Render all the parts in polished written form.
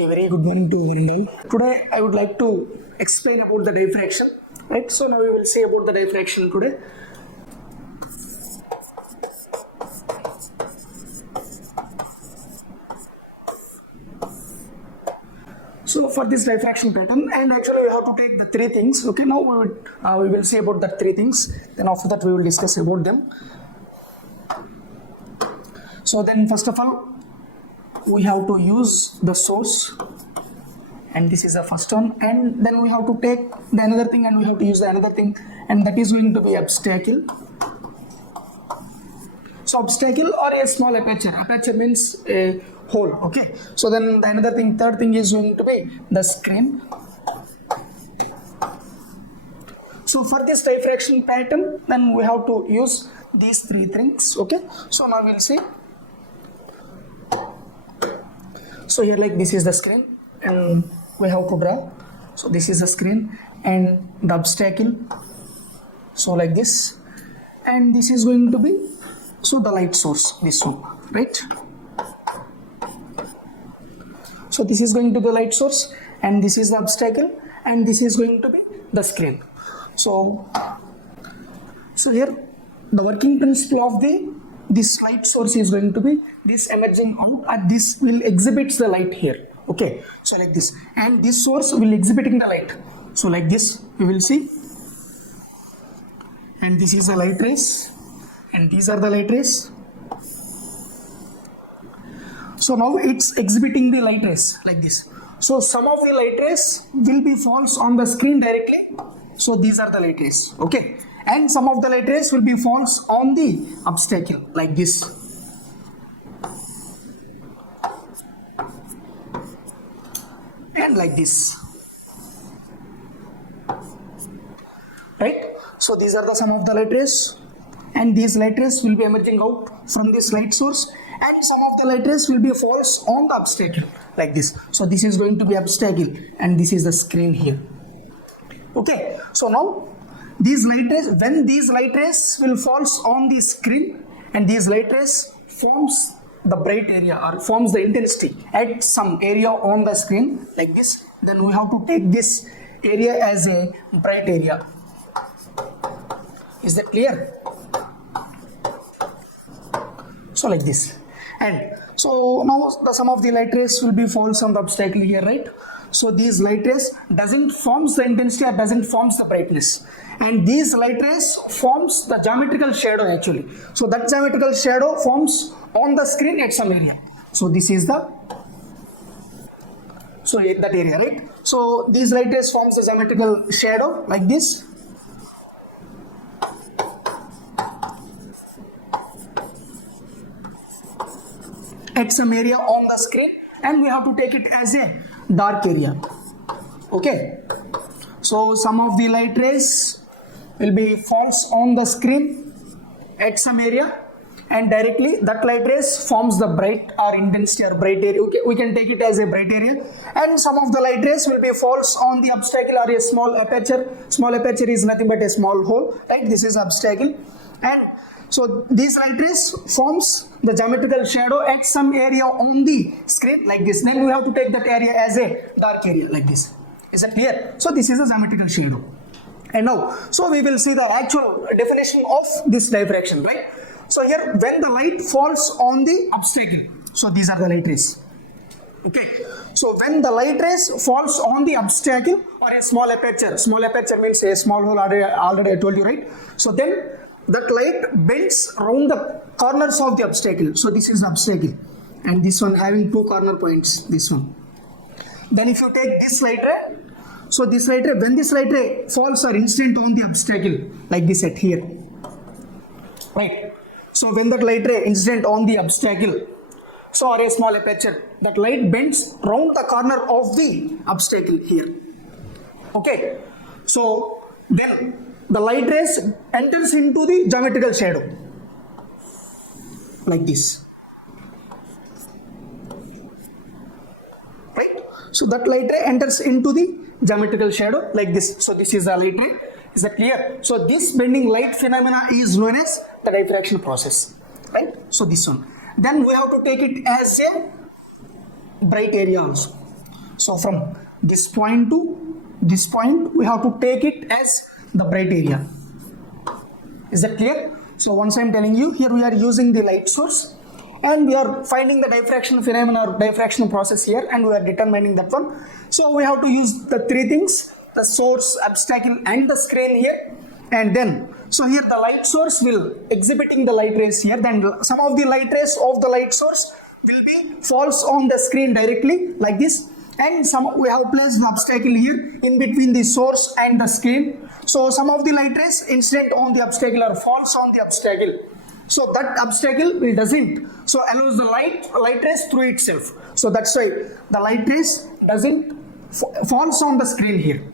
A very good morning to one and all. Today I would like to explain about the diffraction. Right. So now we will see about the diffraction today. So for this diffraction pattern, and actually we have to take the three things. Okay. Now we will see about the three things. Then after that we will discuss about them. So then first of all, we have to use the source, and this is the first one, and then we have to take the another thing and we have to use the another thing, and that is going to be obstacle. So obstacle or a small aperture. Aperture means a hole. Okay. So then the another thing, third thing is going to be the screen. So for this diffraction pattern, then we have to use these three things. Okay. So now we'll see. So here, like, this is the screen and we have to draw. So this is the screen and the obstacle. So like this, and this is going to be so the light source, this one, right? So this is going to be the light source, and this is the obstacle, and this is going to be the screen. So here the working principle of this light source is going to be this emerging out, and this will exhibit the light here. Okay, so like this, and this source will exhibiting the light. So like this we will see, and this is the light rays, and these are the light rays. So now it's exhibiting the light rays like this. So some of the light rays will be falls on the screen directly. So these are the light rays. Okay. And some of the light rays will be falls on the obstacle like this. And like this. Right? So these are the some of the light rays, and these light rays will be emerging out from this light source, and some of the light rays will be falls on the obstacle like this. So this is going to be obstacle, and this is the screen here. Okay. So now these light rays, when these light rays will falls on the screen, and these light rays forms the bright area or forms the intensity at some area on the screen like this, then we have to take this area as a bright area. Is that clear? So like this, and so now the some of the light rays will be falls on the obstacle here, right? So these light rays doesn't forms the intensity or doesn't forms the brightness, and these light rays forms the geometrical shadow actually. So that geometrical shadow forms on the screen at some area. So this is the that area, right? So these light rays forms the geometrical shadow like this. At some area on the screen, and we have to take it as a dark area. Okay. So some of the light rays will be falls on the screen at some area, and directly that light rays forms the bright or intensity or bright area. Okay, we can take it as a bright area, and some of the light rays will be falls on the obstacle or a small aperture. Small aperture is nothing but a small hole, right? This is obstacle, and so these light rays forms the geometrical shadow at some area on the screen like this. Then we have to take that area as a dark area like this. Is that clear? So this is a geometrical shadow. And now, so we will see the actual definition of this diffraction, right? So here, when the light falls on the obstacle, so these are the light rays. Okay. So when the light rays falls on the obstacle or a small aperture means a small hole, already I told you, right? So then that light bends around the corners of the obstacle. So this is the obstacle, and this one having two corner points, this one. Then if you take this light ray, so this light ray, when this light ray falls or incident on the obstacle like this at here, right? So when that light ray incident on the obstacle, so or a small aperture, that light bends round the corner of the obstacle here. Okay. So then the light rays enters into the geometrical shadow like this, right? So that light ray enters into the geometrical shadow like this. So this is the light ray. Is that clear? So this bending light phenomena is known as the diffraction process, right? So this one. Then we have to take it as a bright area also. So from this point to this point, we have to take it as the bright area. Is that clear? So once I am telling you, here we are using the light source and we are finding the diffraction phenomena or diffraction process here, and we are determining that one. So we have to use the three things: the source, obstacle and the screen here. And then so here the light source will exhibiting the light rays here, then some of the light rays of the light source will be falls on the screen directly like this, and some we have placed the obstacle here in between the source and the screen. So some of the light rays incident on the obstacle or falls on the obstacle, so that obstacle will doesn't so allows the light rays through itself. So that's why the light rays doesn't falls on the screen here.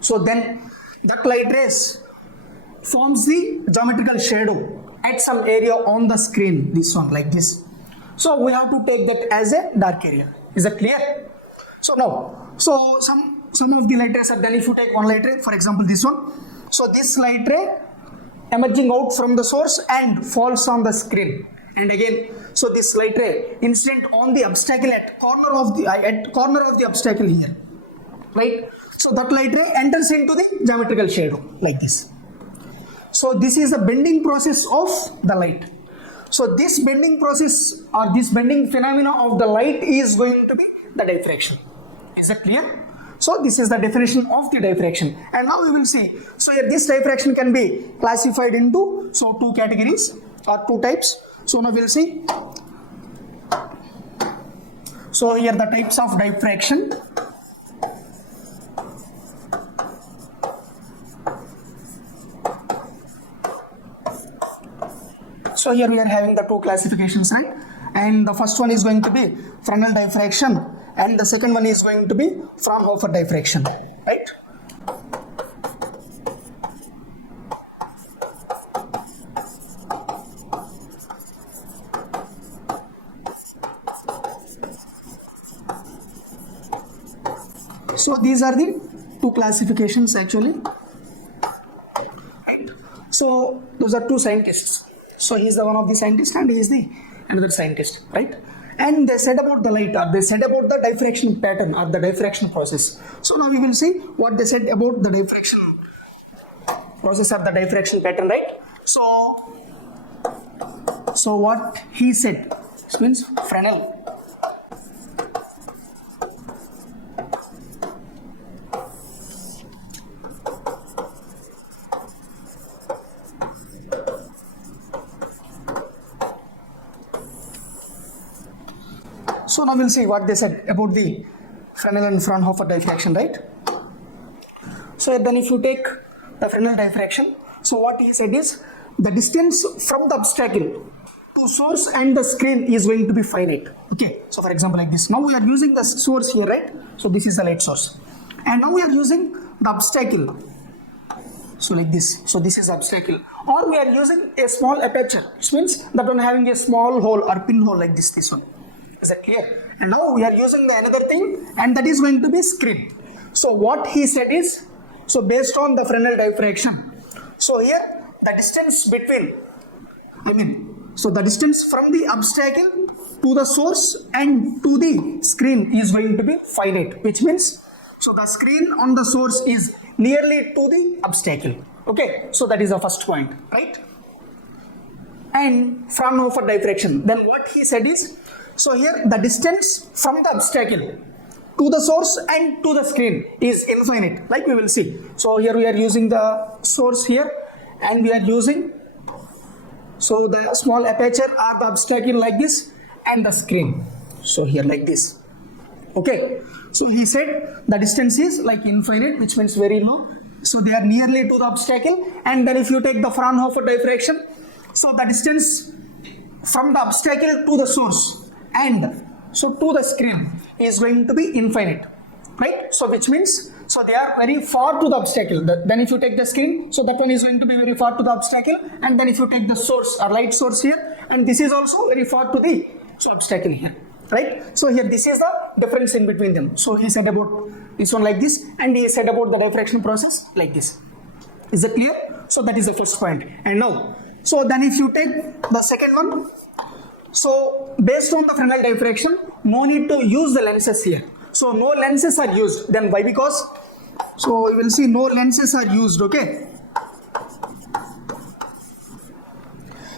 So then that light rays forms the geometrical shadow at some area on the screen, this one like this. So we have to take that as a dark area. Is that clear? So now, so some of the light rays are done. If you take one light ray, for example this one, so this light ray emerging out from the source and falls on the screen, and again so this light ray incident on the obstacle at corner of the obstacle here, right? So that light ray enters into the geometrical shadow like this. So this is the bending process of the light. So this bending process or this bending phenomena of the light is going to be the diffraction. Is that clear? So this is the definition of the diffraction. And now we will see. So here this diffraction can be classified into two categories or two types. So now we will see. So here the types of diffraction. So here we are having the two classifications, right? And the first one is going to be Fresnel diffraction, and the second one is going to be Fraunhofer diffraction, right? So these are the two classifications actually. Right? So those are two scientists. So he is the one of the scientists and he is the another scientist, right? And they said about the light, or they said about the diffraction pattern or the diffraction process. So now we will see what they said about the diffraction process or the diffraction pattern, right? So what he said, this means Fresnel. So now we'll see what they said about the Fresnel and Fraunhofer diffraction, right? So then if you take the Fresnel diffraction, so what he said is the distance from the obstacle to source and the screen is going to be finite. Okay, so for example like this. Now we are using the source here, right? So this is the light source. And now we are using the obstacle. So like this. So this is obstacle. Or we are using a small aperture, which means that one having a small hole or pinhole like this one. Is that clear? And now we are using the another thing, and that is going to be screen. So what he said is, so based on the Fresnel diffraction, so here the distance between, so the distance from the obstacle to the source and to the screen is going to be finite, which means so the screen on the source is nearly to the obstacle. Okay, so that is the first point, right? And Fraunhofer diffraction, then what he said is, so here the distance from the obstacle to the source and to the screen is infinite, like we will see. So here we are using the source here, and we are using so the small aperture or the obstacle like this, and the screen so here like this. Okay, so he said the distance is like infinite, which means very low, so they are nearly to the obstacle. And then if you take the Fraunhofer diffraction, so the distance from the obstacle to the source and so to the screen is going to be infinite, right? So which means so they are very far to the obstacle. Then if you take the screen, so that one is going to be very far to the obstacle. And then if you take the source or light source here, and this is also very far to the obstacle here, right? So here this is the difference in between them. So he said about this one like this, and he said about the diffraction process like this. Is that clear? So that is the first point. And now, so then if you take the second one, so based on the Fresnel diffraction, no need to use the lenses here. So no lenses are used. Then why? Because, so you will see no lenses are used, okay.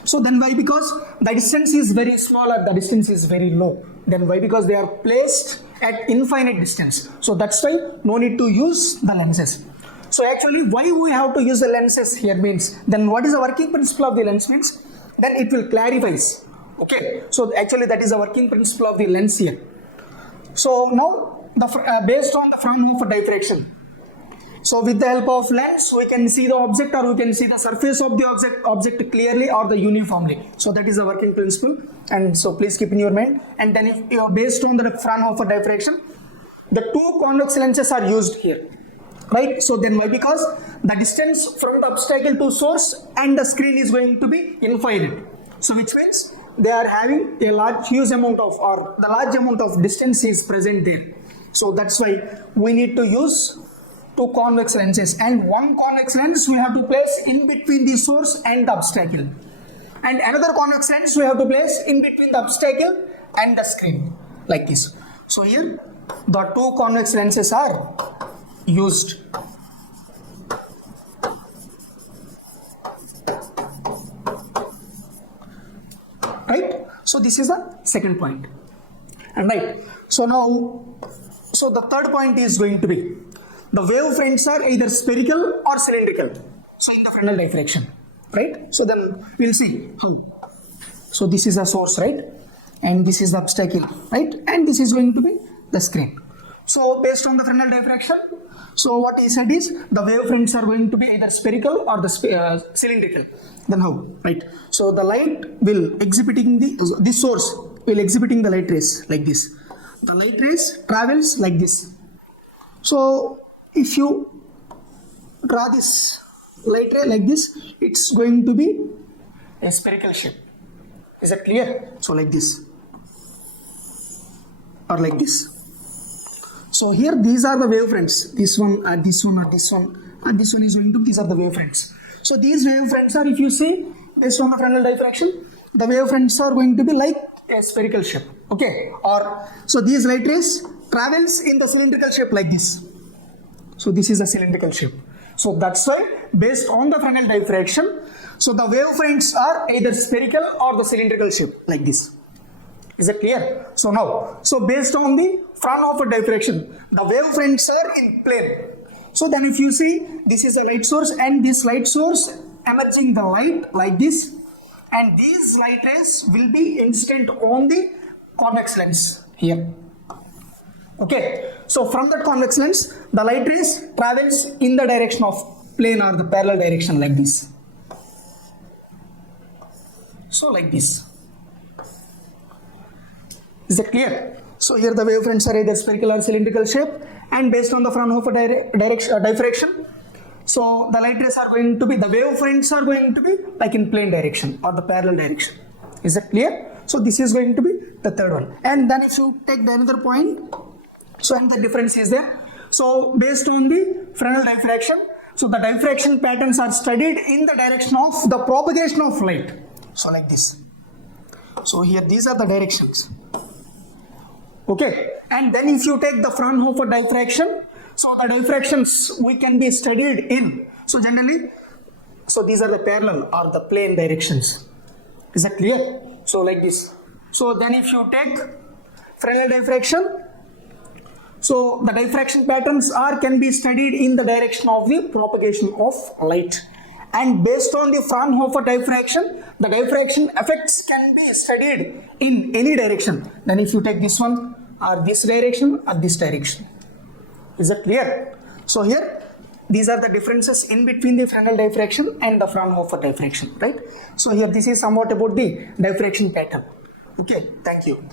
So then why? Because the distance is very small or the distance is very low. Then why? Because they are placed at infinite distance. So that's why no need to use the lenses. So actually why we have to use the lenses here means, then what is the working principle of the lens means, then it will clarifies. Okay, so actually that is the working principle of the lens here. So now based on the Fraunhofer diffraction, so with the help of lens we can see the object or we can see the surface of the object clearly or the uniformly. So that is the working principle, and so please keep in your mind. And then if you are based on the Fraunhofer diffraction, the two convex lenses are used here, right? So then why? Because the distance from the obstacle to source and the screen is going to be infinite. So which means they are having a large amount of distance is present there. So that's why we need to use two convex lenses, and one convex lens we have to place in between the source and the obstacle, and another convex lens we have to place in between the obstacle and the screen, like this. So here the two convex lenses are used. Right? So this is the second point. And right. So now, so the third point is going to be, the wavefronts are either spherical or cylindrical. So in the Fresnel diffraction, right? So then we'll see how. So this is the source, right? And this is the obstacle, right? And this is going to be the screen. So based on the Fresnel diffraction, so what he said is the wavefronts are going to be either spherical or the cylindrical. Then how, right? So the light will exhibiting this source will exhibiting the light rays like this. The light rays travels like this. So if you draw this light ray like this, it's going to be a spherical shape. Is that clear? So like this or like this. So here these are the wavefronts. This one, this one, or this one, and this one is going to. These are the wavefronts. So these wavefronts are, if you see based on the Fresnel diffraction, the wavefronts are going to be like a spherical shape. Okay, or so these light rays travels in the cylindrical shape like this. So this is a cylindrical shape. So that's why based on the Fresnel diffraction, so the wavefronts are either spherical or the cylindrical shape like this. Is that clear? So now, so based on the Fraunhofer diffraction, the wavefronts are in plane. So then if you see, this is a light source and this light source emerging the light like this, and these light rays will be incident on the convex lens here. Okay, so from that convex lens, the light rays travels in the direction of plane or the parallel direction like this. So like this. Is that clear? So here the wavefronts are either spherical or cylindrical shape, and based on the Fraunhofer diffraction, so the light rays are going to be, the wavefronts are going to be like in plane direction or the parallel direction. Is that clear? So this is going to be the third one. And then if you take the another point, so and the difference is there. So based on the Fresnel diffraction, so the diffraction patterns are studied in the direction of the propagation of light. So like this. So here these are the directions. Okay, and then if you take the Fraunhofer diffraction, so the diffractions we can be studied in, so generally, so these are the parallel or the plane directions. Is that clear? So like this. So then if you take Fresnel diffraction, so the diffraction patterns can be studied in the direction of the propagation of light. And based on the Fraunhofer diffraction, the diffraction effects can be studied in any direction. Then if you take this one, or this direction, or this direction. Is that clear? So here, these are the differences in between the Fresnel diffraction and the Fraunhofer diffraction, right? So here, this is somewhat about the diffraction pattern. Okay, thank you.